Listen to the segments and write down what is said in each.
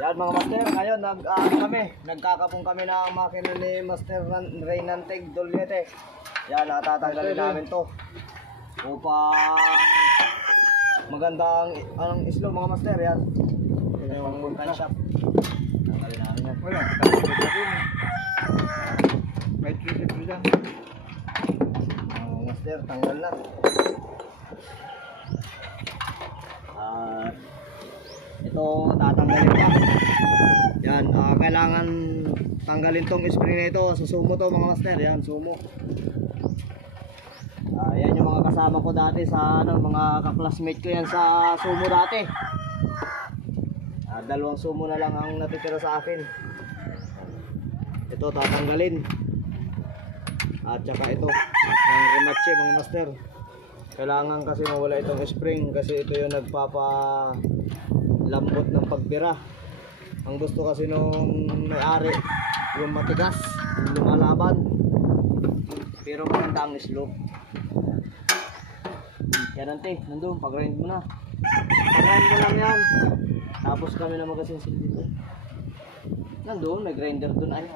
Yan mga master, ngayon nag ah, kami, nagkakapong kami ng makina ni Master Reynanteg Dolete. Yan, natatanggalin namin to. Upang magandang anong islo mga master yan. Yan yung vulcan shop. Tanggalin namin yan. Wala, tapos na din. May trip lang. Mga master, tanggal na. At ito tatanggalin pa. Yan, ah, kailangan tanggalin tong spring na ito sa sumo to mga master. Yan, sumo. Ah, yan yung mga kasama ko dati sa ano, mga kaklasmate ko yan sa sumo dati. Ah, dalawang sumo na lang ang natitira sa akin. Ito tatanggalin. At saka ito, ng rematche mga master. Kailangan kasi mawala itong spring kasi ito yung nagpapa lambot ng pagbira. Ang gusto kasi nung may-ari, yung matigas, yung lumalaban. Pero maganda ang slope. Yan ante, nandun, pag-grind mo na. Pag-grind mo lang yan. Tapos kami na magasinsin dito. Nandun, may grinder dun. Ay,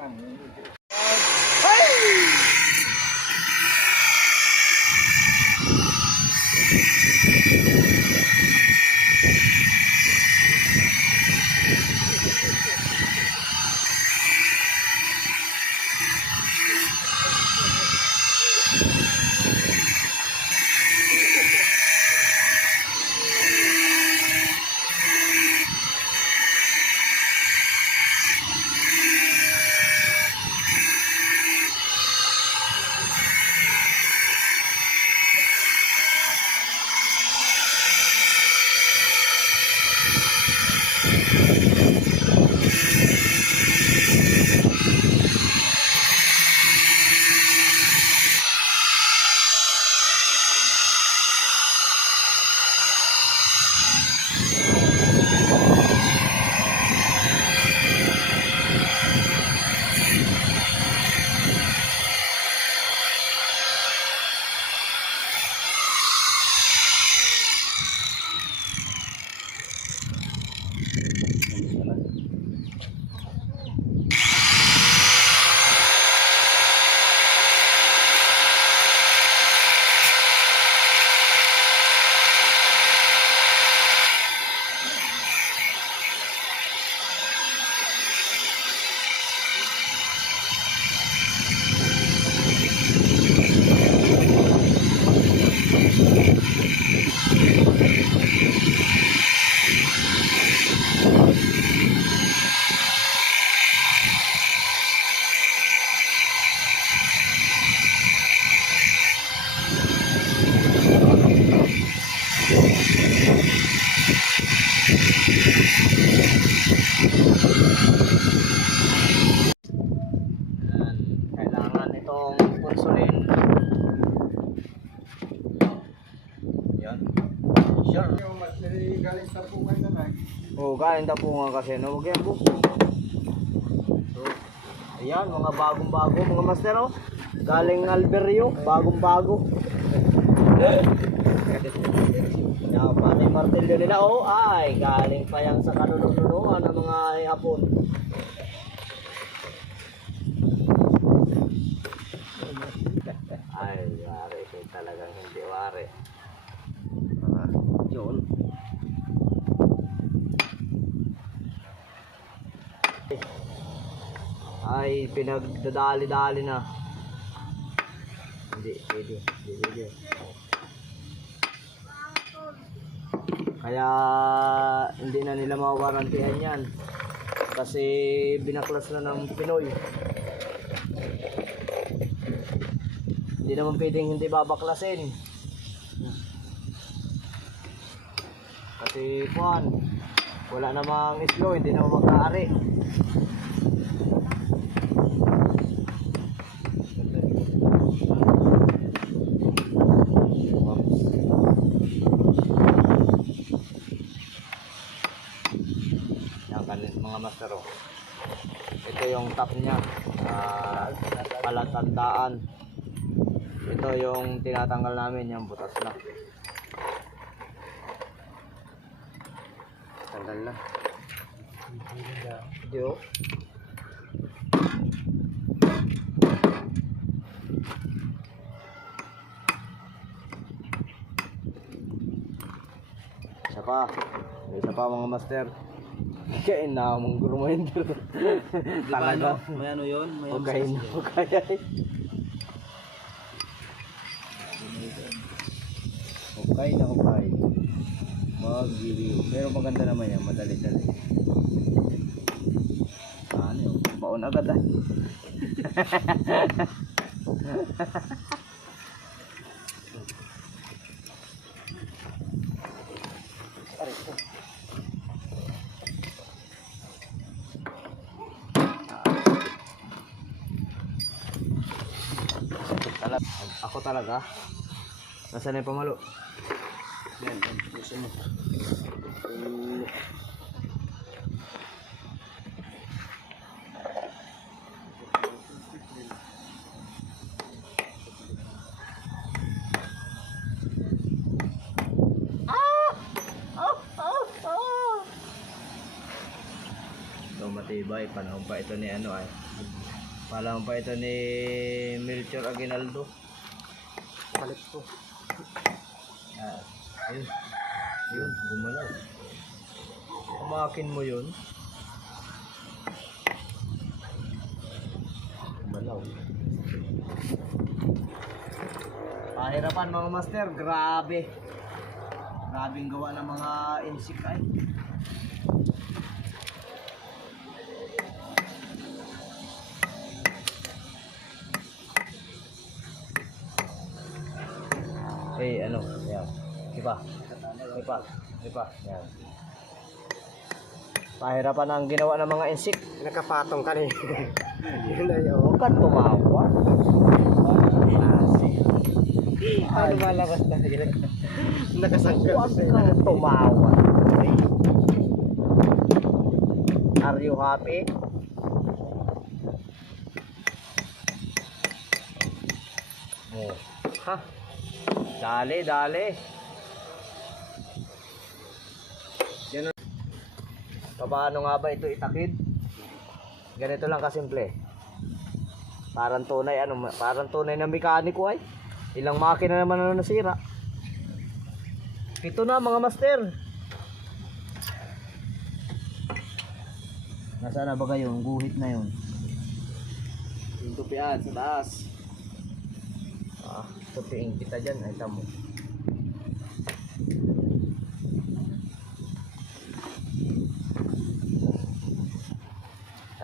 Oo, kain na po nga kasi. No, huwag yan po. So, ayan, mga bagong-bago, mga master, oh. Galing Alberio, bagong-bago. Yan, pati martilyo nila, oh, ay, galing pa yan sa kanununuan ng mga hapon. Ay, wari, ito talagang hindi wari. Ah, yun. Ay pinagdadali-dali na. Hindi, pwede. Hindi, pwede. Kaya hindi na nila mawarantihan yan. Kasi binaklas na ng Pinoy. Hindi naman pwedeng hindi babaklasin. Kasi kuan, wala namang islo, hindi naman magkaari. Yan kanil mga master oh. Ito yung top niya. Ah, palatandaan. Ito yung tinatanggal namin yung butas na. Tanggal na. Yo. Isa pa. Isa pa mga master. Kain na mong grinder. Talaga. May ano yun? May Okay na. Okay na okay. Mag-review. Pero maganda naman yan. Madali-dali. Ano yun? Baon agad ah. Ako talaga. Nasaan na yung pamalo? Yan, yan. Gusto mo. Matibay. Panahon pa ito ni ano ay. Panahon pa ito ni Melchor Aguinaldo. Palit ko. Ah, ayun. Yun, gumalaw. Kumakin mo yun. Gumalaw. Pahirapan mga master, grabe. Grabing gawa ng mga insect ay. Iba. Iba. Iba. Yan. Pahirapan ang ginawa ng mga insect. Nakapatong ka rin. Yun na yun. Huwag kang tumawa. Ano malabas na sila? Nakasangkal Huwag kang tumawa. Are you happy? Oh. Ha? Dali, dali. Yan ang- Paano nga ba ito itakid? Ganito lang kasimple. Parang tunay ano, parang tunay na mekaniko ay. Ilang makina naman ang nasira. Ito na mga master. Nasaan na ba kayo? Guhit na yun. Yung tupian sa taas. Ah, tupiin kita dyan. Ay, tamo.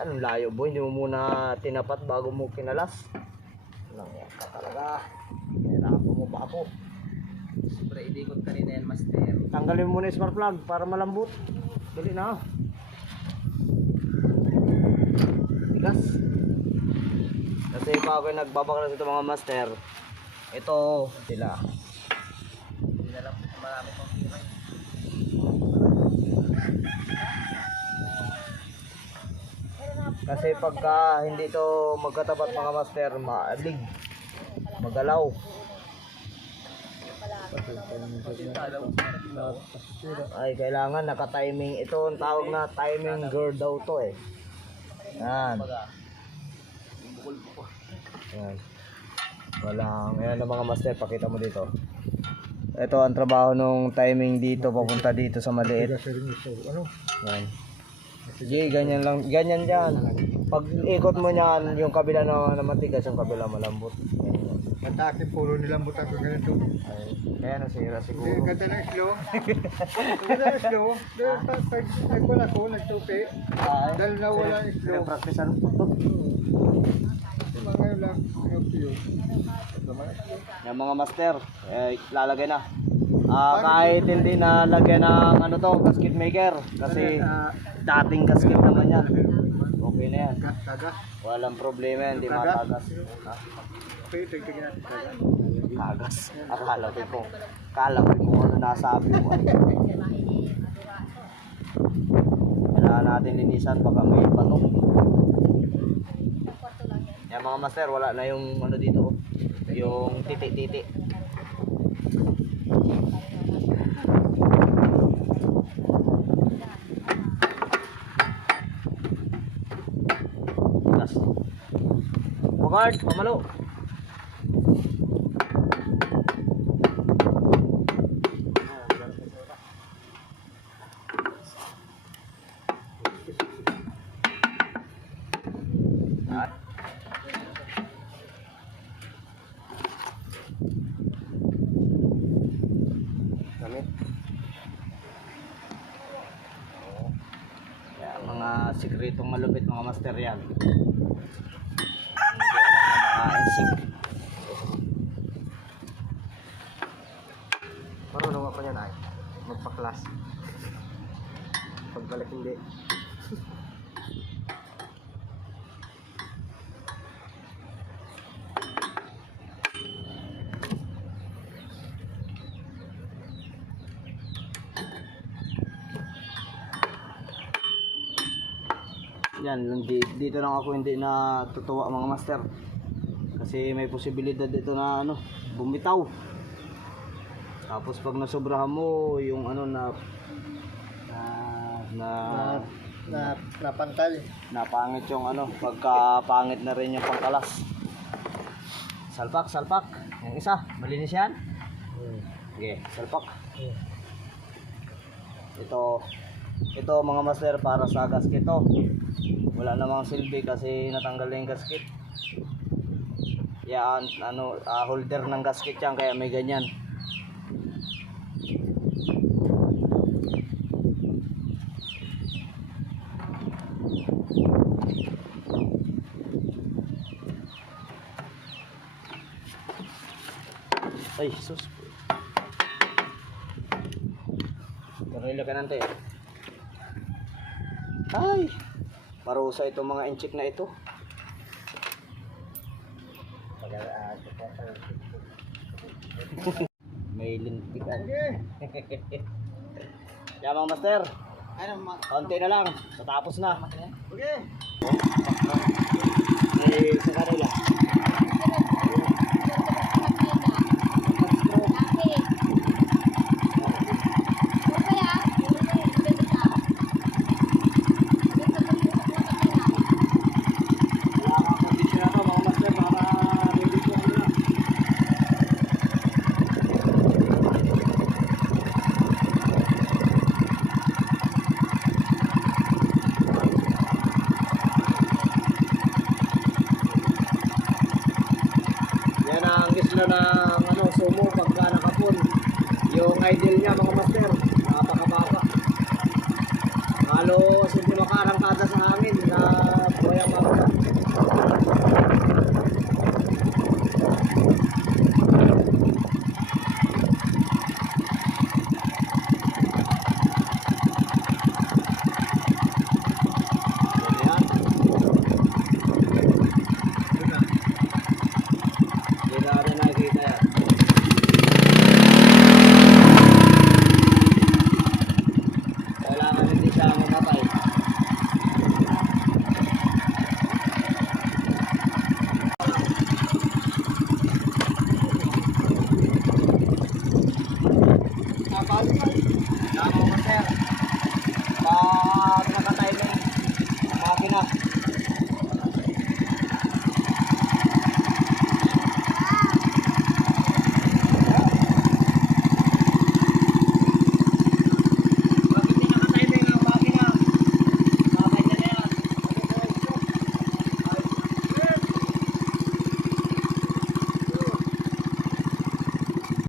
Anong layo boy? Hindi mo muna tinapat bago mo kinalas. Lang yan ka talaga. Hirapan mo pa ako. Siyempre, idikot kanina yan, master. Tanggalin mo muna yung smart plug para malambot. Dali na. Tigas. Kasi pa ako yung nagbabaklas ito mga master. Ito sila. Hindi na lang marami pang kiray. Kasi pagka hindi to magkatapat mga master, maalig. Magalaw. Ay, kailangan naka-timing. Ito ang tawag na timing girl daw to eh. Yan. Yan. Walang, yan ang mga master, pakita mo dito. Ito ang trabaho nung timing dito, papunta dito sa maliit. Ano? Yan. Sige, ganyan lang, ganyan yan. Pag ikot mo niyan, yung kabila na, na matigas, yung kabila malambot. Matake puro nilang buta ko ganito. Ay, kaya nasira siguro. ganda ng slow. Ganda ng slow. Dahil wala ko, nagtupi. Dahil nawala ang slow. Pinapraktisan mo. Mga yun lang. Yung yun. Ito mga slow. Yung mga master, eh, lalagay na. Ah, kahit hindi na lagyan ng ano to, gasket maker. Kasi Ah, dating gasket naman yan. Okay na yan. Tagas. Walang problema yan, di matagas. Ha? Okay, tigtignan natin tagas. Tagas. Akala ko kung, akala ko kung ano nasabi mo. Kailangan natin linisan, baka may bato. Yan mga master, wala na yung ano dito, yung titi-titi. Bogart, pamalo. Damit. Kaya mga sikretong malupit mga master yan. Hindi alam ng mga insik. Marunong ako yan ay. Magpa-class. Pagbalik hindi. Yan, dito lang ako hindi na tutuwa mga master. Kasi may posibilidad dito na ano, bumitaw. Tapos pag nasobrahan mo, yung ano na na na, Na, napantal. napangit yung ano, pagka pangit na rin yung pangkalas. Salpak, salpak. Yung isa, malinis yan. Sige, salpak. Ito, ito mga master para sa gasket to. Wala namang silbi kasi natanggal na yung gasket. Yan, ano, ah, holder ng gasket yan kaya may ganyan. Ay, sus. Marilo ka nante. Ay, parusa itong mga inchik na ito. May lintikan. Kaya mga master, Ano ma? konti na lang, tatapos na. Okay. May sa kanila. siya ng ano, sumo pagka nakapon. Yung idol niya mga master, napakababa. Halos hindi makarangkada sa hangin.